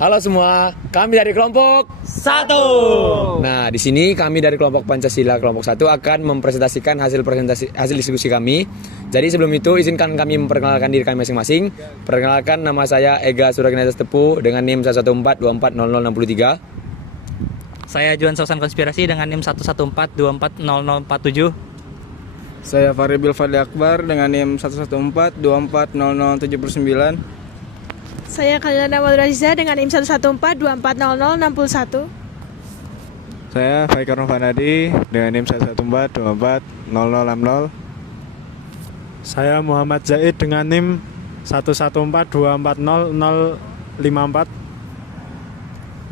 Halo semua, kami dari kelompok 1. Nah, di sini kami dari kelompok Pancasila kelompok 1 akan mempresentasikan hasil diskusi kami. Jadi sebelum itu izinkan kami memperkenalkan diri kami masing-masing. Perkenalkan, nama saya Ega Suraginata Tepu dengan NIM 114240063. Saya Juan Sausan Konspirasi dengan NIM 114240047. Saya Faribil Fadli Akbar dengan NIM 114240079. Saya Kaliana Madraziza dengan NIM 114240061. Saya Faikar Novanadi dengan NIM 114240060. Saya Muhammad Zaid dengan NIM 114240054.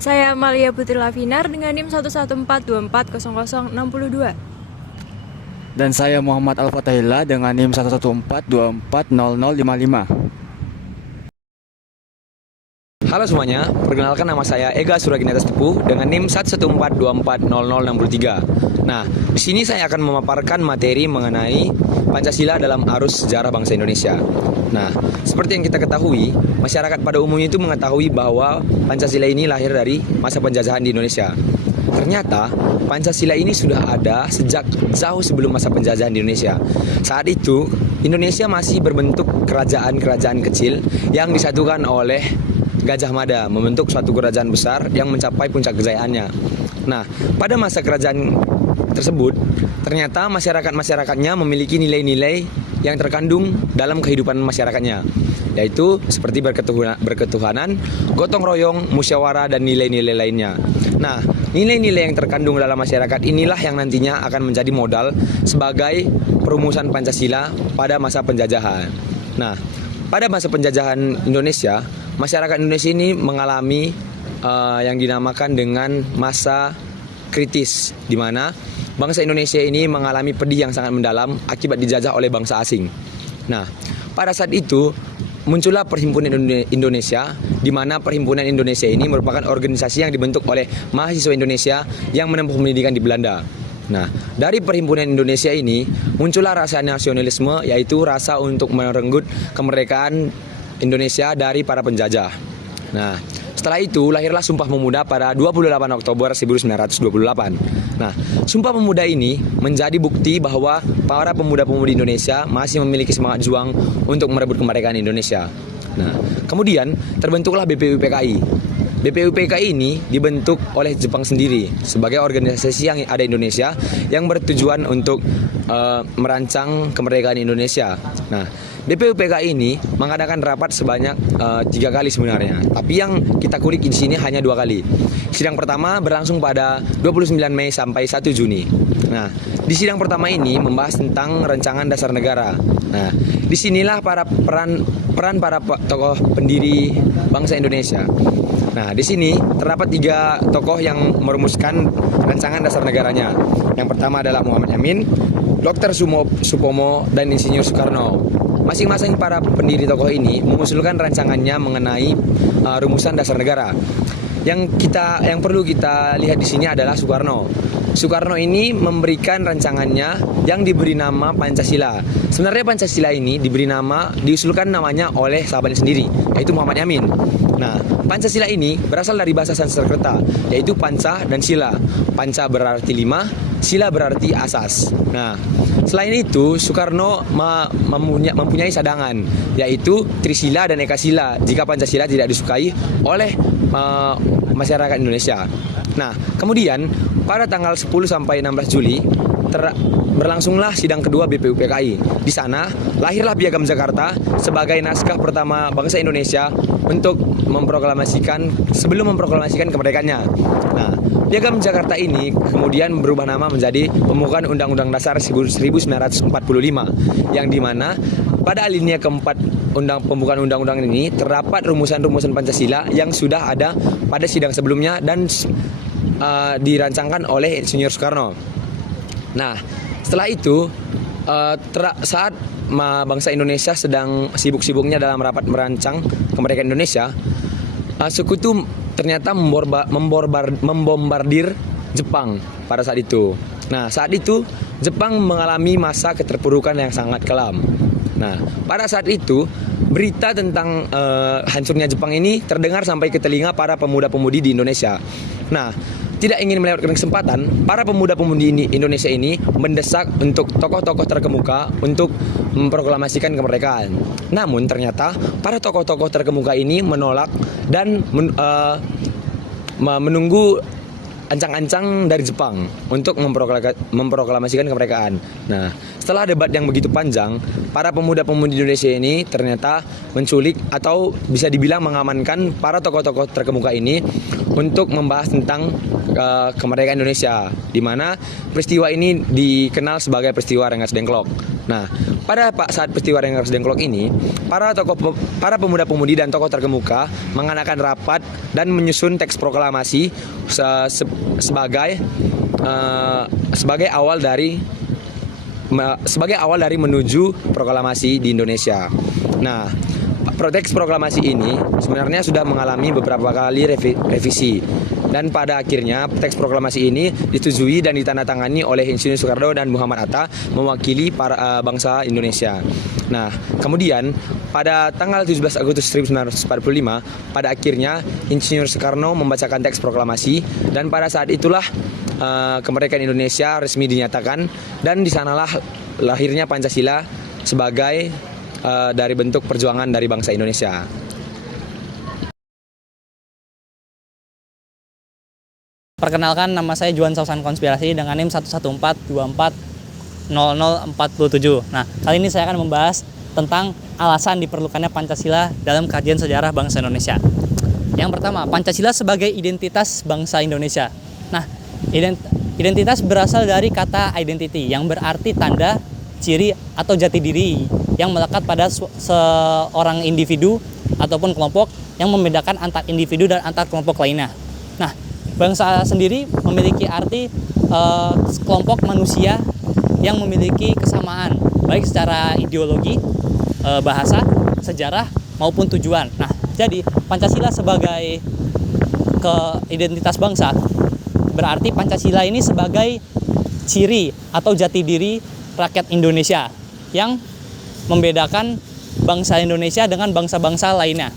Saya Amalia Putri Lavinar dengan NIM 114240062. Dan saya Muhammad Al-Fatahillah dengan NIM 114240055. Halo semuanya, perkenalkan nama saya Ega Suraginata Tepu dengan NIM 114240063. Nah, di sini saya akan memaparkan materi mengenai Pancasila dalam arus sejarah bangsa Indonesia. Nah, seperti yang kita ketahui, masyarakat pada umumnya itu mengetahui bahwa Pancasila ini lahir dari masa penjajahan di Indonesia. Ternyata Pancasila ini sudah ada sejak jauh sebelum masa penjajahan di Indonesia. Saat itu, Indonesia masih berbentuk kerajaan-kerajaan kecil yang disatukan oleh Gajah Mada, membentuk suatu kerajaan besar yang mencapai puncak kejayaannya. Nah, pada masa kerajaan tersebut, ternyata masyarakat-masyarakatnya memiliki nilai-nilai yang terkandung dalam kehidupan masyarakatnya, yaitu seperti berketuhanan, gotong royong, musyawarah, dan nilai-nilai lainnya. Nah, nilai-nilai yang terkandung dalam masyarakat inilah yang nantinya akan menjadi modal sebagai perumusan Pancasila pada masa penjajahan. Nah, pada masa penjajahan Indonesia, masyarakat Indonesia ini mengalami yang dinamakan dengan masa kritis, di mana bangsa Indonesia ini mengalami pedih yang sangat mendalam akibat dijajah oleh bangsa asing. Nah, pada saat itu muncullah Perhimpunan Indonesia, di mana Perhimpunan Indonesia ini merupakan organisasi yang dibentuk oleh mahasiswa Indonesia yang menempuh pendidikan di Belanda. Nah, dari Perhimpunan Indonesia ini muncullah rasa nasionalisme, yaitu rasa untuk merenggut kemerdekaan Indonesia dari para penjajah. Nah, setelah itu lahirlah Sumpah Pemuda pada 28 Oktober 1928. Nah, Sumpah Pemuda ini menjadi bukti bahwa para pemuda-pemudi Indonesia masih memiliki semangat juang untuk merebut kemerdekaan Indonesia. Nah, kemudian terbentuklah BPUPKI. BPUPKI ini dibentuk oleh Jepang sendiri sebagai organisasi yang ada di Indonesia yang bertujuan untuk merancang kemerdekaan Indonesia. Nah, BPUPKI ini mengadakan rapat sebanyak 3 kali sebenarnya, tapi yang kita kulik di sini hanya 2 kali. Sidang pertama berlangsung pada 29 Mei sampai 1 Juni. Nah, di sidang pertama ini membahas tentang rancangan dasar negara. Nah, disinilah peran para tokoh pendiri bangsa Indonesia. Nah, di sini terdapat 3 tokoh yang merumuskan rancangan dasar negaranya. Yang pertama adalah Muhammad Yamin, Dr. Supomo, dan Insinyur Soekarno. Masing-masing para pendiri tokoh ini mengusulkan rancangannya mengenai rumusan dasar negara. Yang perlu kita lihat di sini adalah Soekarno. Soekarno ini memberikan rancangannya yang diberi nama Pancasila. Sebenarnya Pancasila ini diusulkan namanya oleh sahabatnya sendiri, yaitu Muhammad Yamin. Nah, Pancasila ini berasal dari bahasa Sanskerta, yaitu Panca dan Sila. Panca berarti 5, Sila berarti asas. Nah, selain itu Soekarno mempunyai cadangan, yaitu Trisila dan Ekasila jika Pancasila tidak disukai oleh masyarakat Indonesia. Nah, kemudian pada tanggal 10 sampai 16 Juli berlangsunglah sidang kedua BPUPKI. Di sana lahirlah Piagam Jakarta sebagai naskah pertama bangsa Indonesia untuk sebelum memproklamasikan kemerdekaannya. Nah, Piagam Jakarta ini kemudian berubah nama menjadi Pembukaan Undang-Undang Dasar 1945, yang dimana pada alinea keempat pembukaan undang-undang ini terdapat rumusan-rumusan Pancasila yang sudah ada pada sidang sebelumnya dan dirancangkan oleh Insinyur Soekarno. Nah, setelah itu saat bangsa Indonesia sedang sibuk-sibuknya dalam rapat merancang kemerdekaan Indonesia, Sekutu ternyata membombardir Jepang pada saat itu. Nah, saat itu Jepang mengalami masa keterpurukan yang sangat kelam. Nah, pada saat itu berita tentang hancurnya Jepang ini terdengar sampai ke telinga para pemuda-pemudi di Indonesia. Nah, tidak ingin melewatkan kesempatan, para pemuda-pemudi Indonesia ini mendesak untuk tokoh-tokoh terkemuka untuk memproklamasikan kemerdekaan. Namun ternyata para tokoh-tokoh terkemuka ini menolak dan menunggu ancang-ancang dari Jepang untuk memproklamasikan kemerdekaan. Nah, setelah debat yang begitu panjang, para pemuda-pemudi Indonesia ini ternyata menculik atau bisa dibilang mengamankan para tokoh-tokoh terkemuka ini untuk membahas tentang kemerdekaan Indonesia, di mana peristiwa ini dikenal sebagai peristiwa Rengas Dengklok. Nah, pada saat peristiwa Rengas Dengklok ini, para pemuda-pemudi dan tokoh terkemuka mengadakan rapat dan menyusun teks proklamasi sebagai awal dari menuju proklamasi di Indonesia. Nah, teks proklamasi ini sebenarnya sudah mengalami beberapa kali revisi. Dan pada akhirnya teks proklamasi ini disetujui dan ditandatangani oleh Insinyur Soekarno dan Muhammad Hatta mewakili para bangsa Indonesia. Nah, kemudian pada tanggal 17 Agustus 1945 pada akhirnya Insinyur Soekarno membacakan teks proklamasi, dan pada saat itulah kemerdekaan Indonesia resmi dinyatakan, dan di sanalah lahirnya Pancasila sebagai dari bentuk perjuangan dari bangsa Indonesia. Perkenalkan, nama saya Juan Sausan Konspirasi dengan NIM 114240047. Nah, kali ini saya akan membahas tentang alasan diperlukannya Pancasila dalam kajian sejarah bangsa Indonesia. Yang pertama, Pancasila sebagai identitas bangsa Indonesia. Nah, identitas berasal dari kata identity yang berarti tanda, ciri, atau jati diri yang melekat pada seorang individu ataupun kelompok yang membedakan antar individu dan antar kelompok lainnya. Nah, bangsa sendiri memiliki arti kelompok manusia yang memiliki kesamaan baik secara ideologi, bahasa, sejarah maupun tujuan. Nah, jadi Pancasila sebagai identitas bangsa berarti Pancasila ini sebagai ciri atau jati diri rakyat Indonesia yang membedakan bangsa Indonesia dengan bangsa-bangsa lainnya.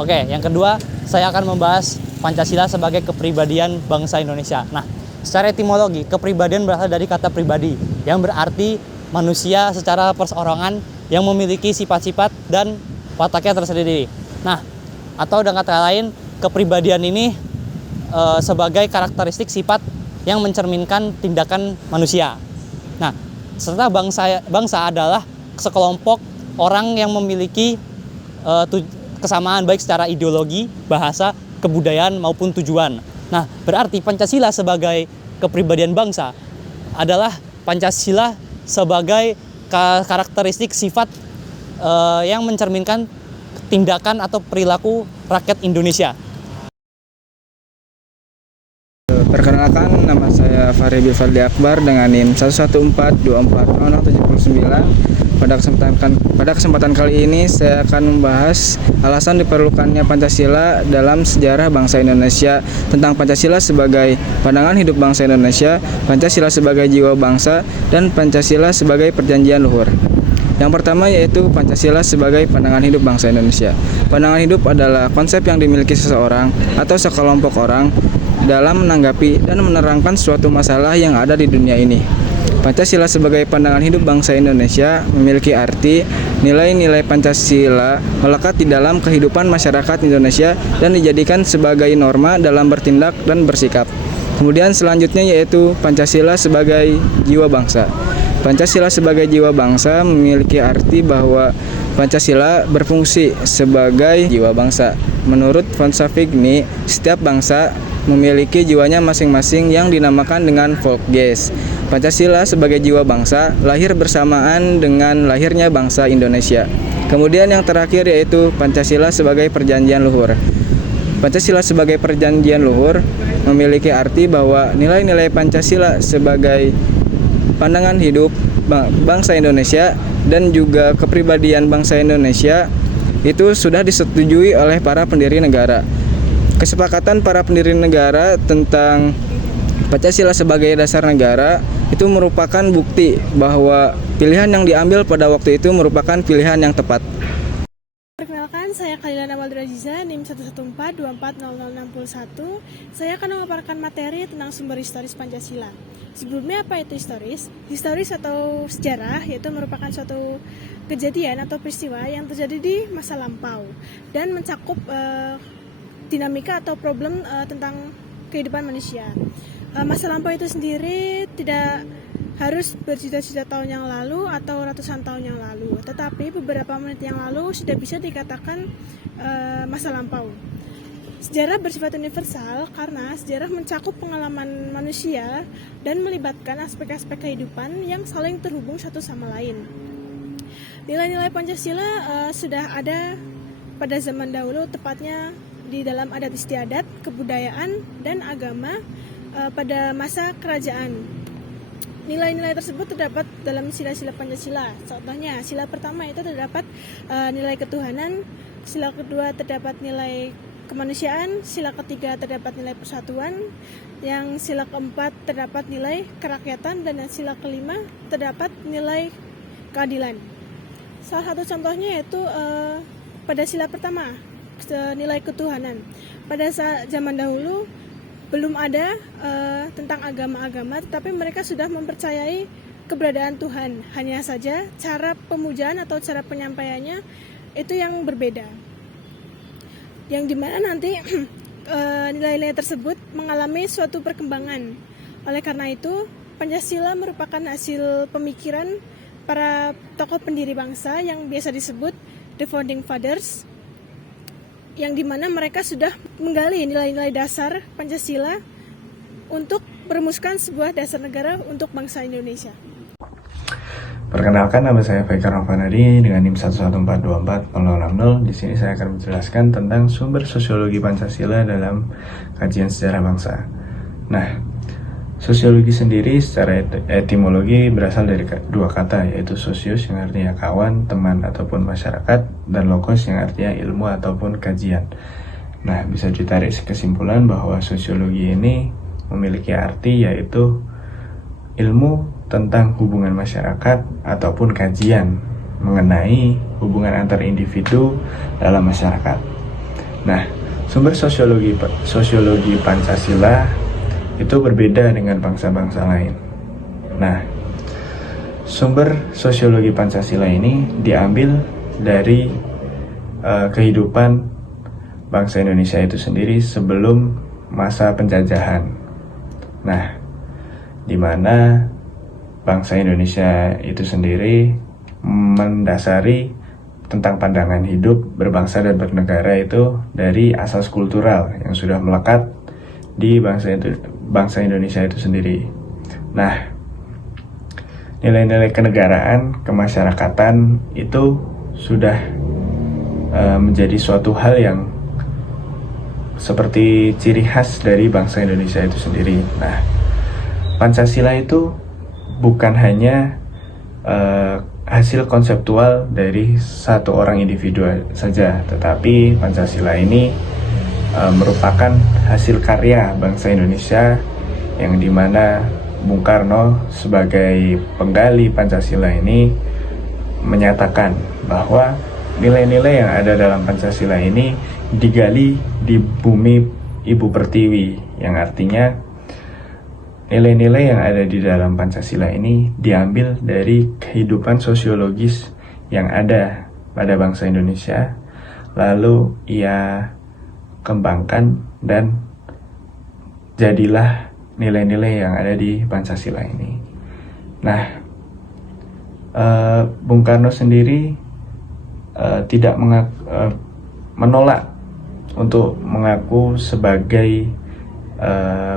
Oke, yang kedua, saya akan membahas Pancasila sebagai kepribadian bangsa Indonesia. Nah, secara etimologi, kepribadian berasal dari kata pribadi, yang berarti manusia secara perseorangan yang memiliki sifat-sifat dan wataknya tersendiri. Nah, atau dengan kata lain, kepribadian ini sebagai karakteristik sifat yang mencerminkan tindakan manusia. Nah, serta bangsa adalah sekelompok orang yang memiliki kesamaan baik secara ideologi, bahasa, kebudayaan maupun tujuan. Nah, berarti Pancasila sebagai kepribadian bangsa adalah Pancasila sebagai karakteristik sifat yang mencerminkan tindakan atau perilaku rakyat Indonesia. Perkenalkan, nama saya Faribil Fadli Akbar dengan NIM 114240079. Pada kesempatan kali ini saya akan membahas alasan diperlukannya Pancasila dalam sejarah bangsa Indonesia, tentang Pancasila sebagai pandangan hidup bangsa Indonesia, Pancasila sebagai jiwa bangsa, dan Pancasila sebagai perjanjian luhur. Yang pertama yaitu Pancasila sebagai pandangan hidup bangsa Indonesia. Pandangan hidup adalah konsep yang dimiliki seseorang atau sekelompok orang dalam menanggapi dan menerangkan suatu masalah yang ada di dunia ini. Pancasila sebagai pandangan hidup bangsa Indonesia memiliki arti nilai-nilai Pancasila melekat di dalam kehidupan masyarakat Indonesia dan dijadikan sebagai norma dalam bertindak dan bersikap. Kemudian selanjutnya yaitu Pancasila sebagai jiwa bangsa. Pancasila sebagai jiwa bangsa memiliki arti bahwa Pancasila berfungsi sebagai jiwa bangsa. Menurut von Savigny, setiap bangsa memiliki jiwanya masing-masing yang dinamakan dengan Volksgeist. Pancasila sebagai jiwa bangsa lahir bersamaan dengan lahirnya bangsa Indonesia. Kemudian yang terakhir yaitu Pancasila sebagai perjanjian luhur. Pancasila sebagai perjanjian luhur memiliki arti bahwa nilai-nilai Pancasila sebagai pandangan hidup bangsa Indonesia dan juga kepribadian bangsa Indonesia itu sudah disetujui oleh para pendiri negara. Kesepakatan para pendiri negara tentang Pancasila sebagai dasar negara itu merupakan bukti bahwa pilihan yang diambil pada waktu itu merupakan pilihan yang tepat. Perkenalkan, saya Khailana Aziza, NIM 114240061. Saya akan memaparkan materi tentang sumber historis Pancasila. Sebelumnya, apa itu historis? Historis atau sejarah yaitu merupakan suatu kejadian atau peristiwa yang terjadi di masa lampau dan mencakup dinamika atau problem tentang kehidupan manusia. Masa lampau itu sendiri tidak harus berjuta-juta tahun yang lalu atau ratusan tahun yang lalu, tetapi beberapa menit yang lalu sudah bisa dikatakan masa lampau. Sejarah bersifat universal karena sejarah mencakup pengalaman manusia dan melibatkan aspek-aspek kehidupan yang saling terhubung satu sama lain. Nilai-nilai Pancasila sudah ada pada zaman dahulu, tepatnya di dalam adat istiadat, kebudayaan, dan agama pada masa kerajaan. Nilai-nilai tersebut terdapat dalam sila-sila Pancasila. Contohnya, sila pertama itu terdapat nilai ketuhanan, sila kedua terdapat nilai kemanusiaan, sila ketiga terdapat nilai persatuan, yang sila keempat terdapat nilai kerakyatan, dan yang sila kelima terdapat nilai keadilan. Salah satu contohnya yaitu pada sila pertama, nilai ketuhanan. Pada zaman dahulu belum ada tentang agama-agama, tetapi mereka sudah mempercayai keberadaan Tuhan. Hanya saja cara pemujaan atau cara penyampaiannya itu yang berbeda. Yang dimana nanti nilai-nilai tersebut mengalami suatu perkembangan. Oleh karena itu, Pancasila merupakan hasil pemikiran para tokoh pendiri bangsa yang biasa disebut The Founding Fathers, yang dimana mereka sudah menggali nilai-nilai dasar Pancasila untuk merumuskan sebuah dasar negara untuk bangsa Indonesia. Perkenalkan, nama saya Faikar Novanadi dengan NIM 114240060. Di sini saya akan menjelaskan tentang sumber sosiologi Pancasila dalam kajian sejarah bangsa. Nah, sosiologi sendiri secara etimologi berasal dari dua kata, yaitu sosius yang artinya kawan, teman, ataupun masyarakat, dan logos yang artinya ilmu ataupun kajian. Nah, bisa ditarik kesimpulan bahwa sosiologi ini memiliki arti yaitu ilmu tentang hubungan masyarakat ataupun kajian mengenai hubungan antar individu dalam masyarakat. Nah, sumber sosiologi Pancasila itu berbeda dengan bangsa-bangsa lain. Nah, sumber sosiologi Pancasila ini diambil dari kehidupan bangsa Indonesia itu sendiri sebelum masa penjajahan. Nah, di mana bangsa Indonesia itu sendiri mendasari tentang pandangan hidup berbangsa dan bernegara itu dari asas kultural yang sudah melekat di bangsa Indonesia itu sendiri. Nah, nilai-nilai kenegaraan, kemasyarakatan itu sudah menjadi suatu hal yang seperti ciri khas dari bangsa Indonesia itu sendiri. Nah, Pancasila itu bukan hanya hasil konseptual dari satu orang individu saja, tetapi Pancasila ini merupakan hasil karya bangsa Indonesia yang dimana Bung Karno sebagai penggali Pancasila ini menyatakan bahwa nilai-nilai yang ada dalam Pancasila ini digali di bumi Ibu Pertiwi, yang artinya nilai-nilai yang ada di dalam Pancasila ini diambil dari kehidupan sosiologis yang ada pada bangsa Indonesia, lalu ia kembangkan dan jadilah nilai-nilai yang ada di Pancasila ini. Nah, Bung Karno sendiri tidak menolak untuk mengaku sebagai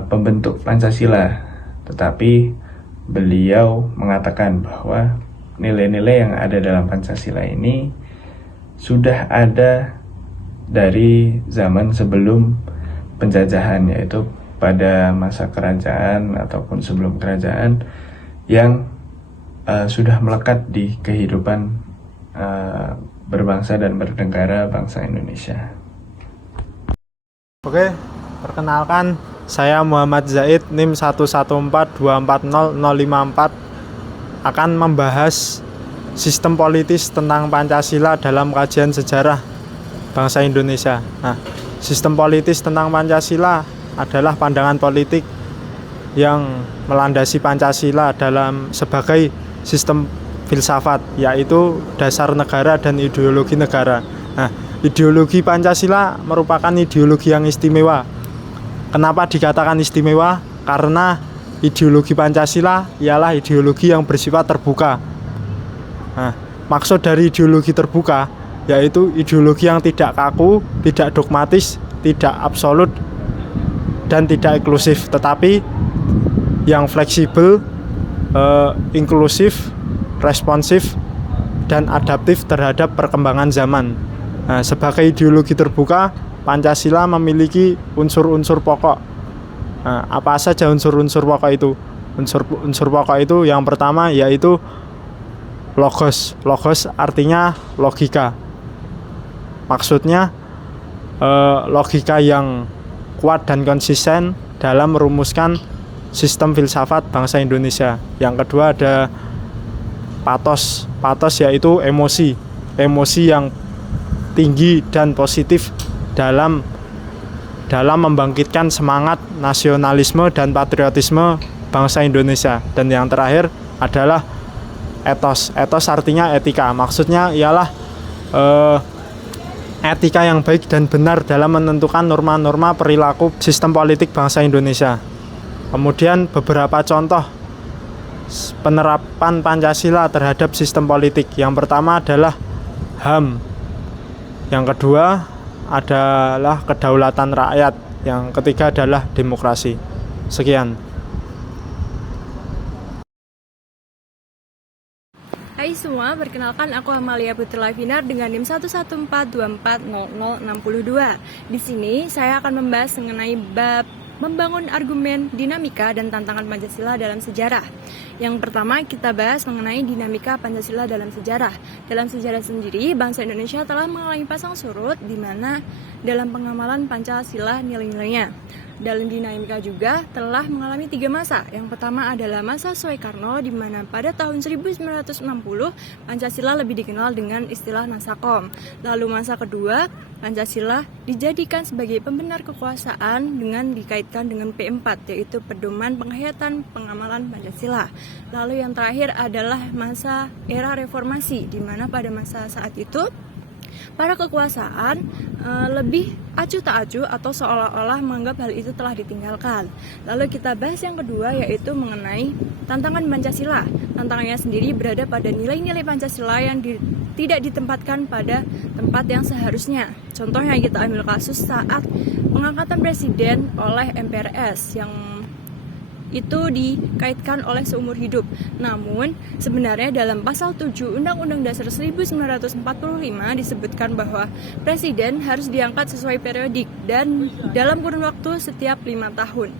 pembentuk Pancasila, tetapi beliau mengatakan bahwa nilai-nilai yang ada dalam Pancasila ini sudah ada dari zaman sebelum penjajahan, yaitu pada masa kerajaan ataupun sebelum kerajaan, yang sudah melekat di kehidupan berbangsa dan bernegara bangsa Indonesia. Oke, perkenalkan, Saya Muhammad Zaid, NIM 11424040054 akan membahas sistem politis tentang Pancasila dalam kajian sejarah bangsa Indonesia. Nah, sistem politis tentang Pancasila adalah pandangan politik yang melandasi Pancasila dalam sebagai sistem filsafat, yaitu dasar negara dan ideologi negara. Nah, ideologi Pancasila merupakan ideologi yang istimewa. Kenapa dikatakan istimewa? Karena ideologi Pancasila ialah ideologi yang bersifat terbuka. Nah, maksud dari ideologi terbuka yaitu ideologi yang tidak kaku, tidak dogmatis, tidak absolut, dan tidak eksklusif, tetapi yang fleksibel, inklusif, responsif, dan adaptif terhadap perkembangan zaman. Nah, sebagai ideologi terbuka, Pancasila memiliki unsur-unsur pokok. Nah, apa saja unsur-unsur pokok itu? Unsur pokok itu yang pertama yaitu logos. Logos artinya logika. Maksudnya logika yang kuat dan konsisten dalam merumuskan sistem filsafat bangsa Indonesia. Yang kedua ada patos. Patos yaitu emosi. Emosi yang tinggi dan positif dalam membangkitkan semangat nasionalisme dan patriotisme bangsa Indonesia. Dan yang terakhir adalah etos. Etos artinya etika. Maksudnya ialah etika yang baik dan benar dalam menentukan norma-norma perilaku sistem politik bangsa Indonesia. Kemudian beberapa contoh penerapan Pancasila terhadap sistem politik. Yang pertama adalah HAM. Yang kedua adalah kedaulatan rakyat. Yang ketiga adalah demokrasi. Sekian. Hai semua, perkenalkan aku Amalia Putri Lavina dengan NIM 11424240062. Di sini saya akan membahas mengenai bab membangun argumen, dinamika, dan tantangan Pancasila dalam sejarah. Yang pertama kita bahas mengenai dinamika Pancasila dalam sejarah. Dalam sejarah sendiri, bangsa Indonesia telah mengalami pasang surut di mana dalam pengamalan Pancasila nilai-nilainya. Dalam dinamika juga telah mengalami 3 masa. Yang pertama adalah masa Soekarno, di mana pada tahun 1960 Pancasila lebih dikenal dengan istilah Nasakom. Lalu masa kedua, Pancasila dijadikan sebagai pembenar kekuasaan dengan dikaitkan dengan P4, yaitu pedoman penghayatan pengamalan Pancasila. Lalu yang terakhir adalah masa era reformasi, di mana pada masa saat itu para kekuasaan lebih acuh tak acuh atau seolah-olah menganggap hal itu telah ditinggalkan. Lalu kita bahas yang kedua, yaitu mengenai tantangan Pancasila. Tantangannya sendiri berada pada nilai-nilai Pancasila yang tidak ditempatkan pada tempat yang seharusnya. Contohnya kita ambil kasus saat pengangkatan presiden oleh MPRS yang itu dikaitkan oleh seumur hidup. Namun sebenarnya dalam pasal 7 Undang-Undang Dasar 1945 disebutkan bahwa presiden harus diangkat sesuai periodik dan dalam kurun waktu setiap 5 tahun.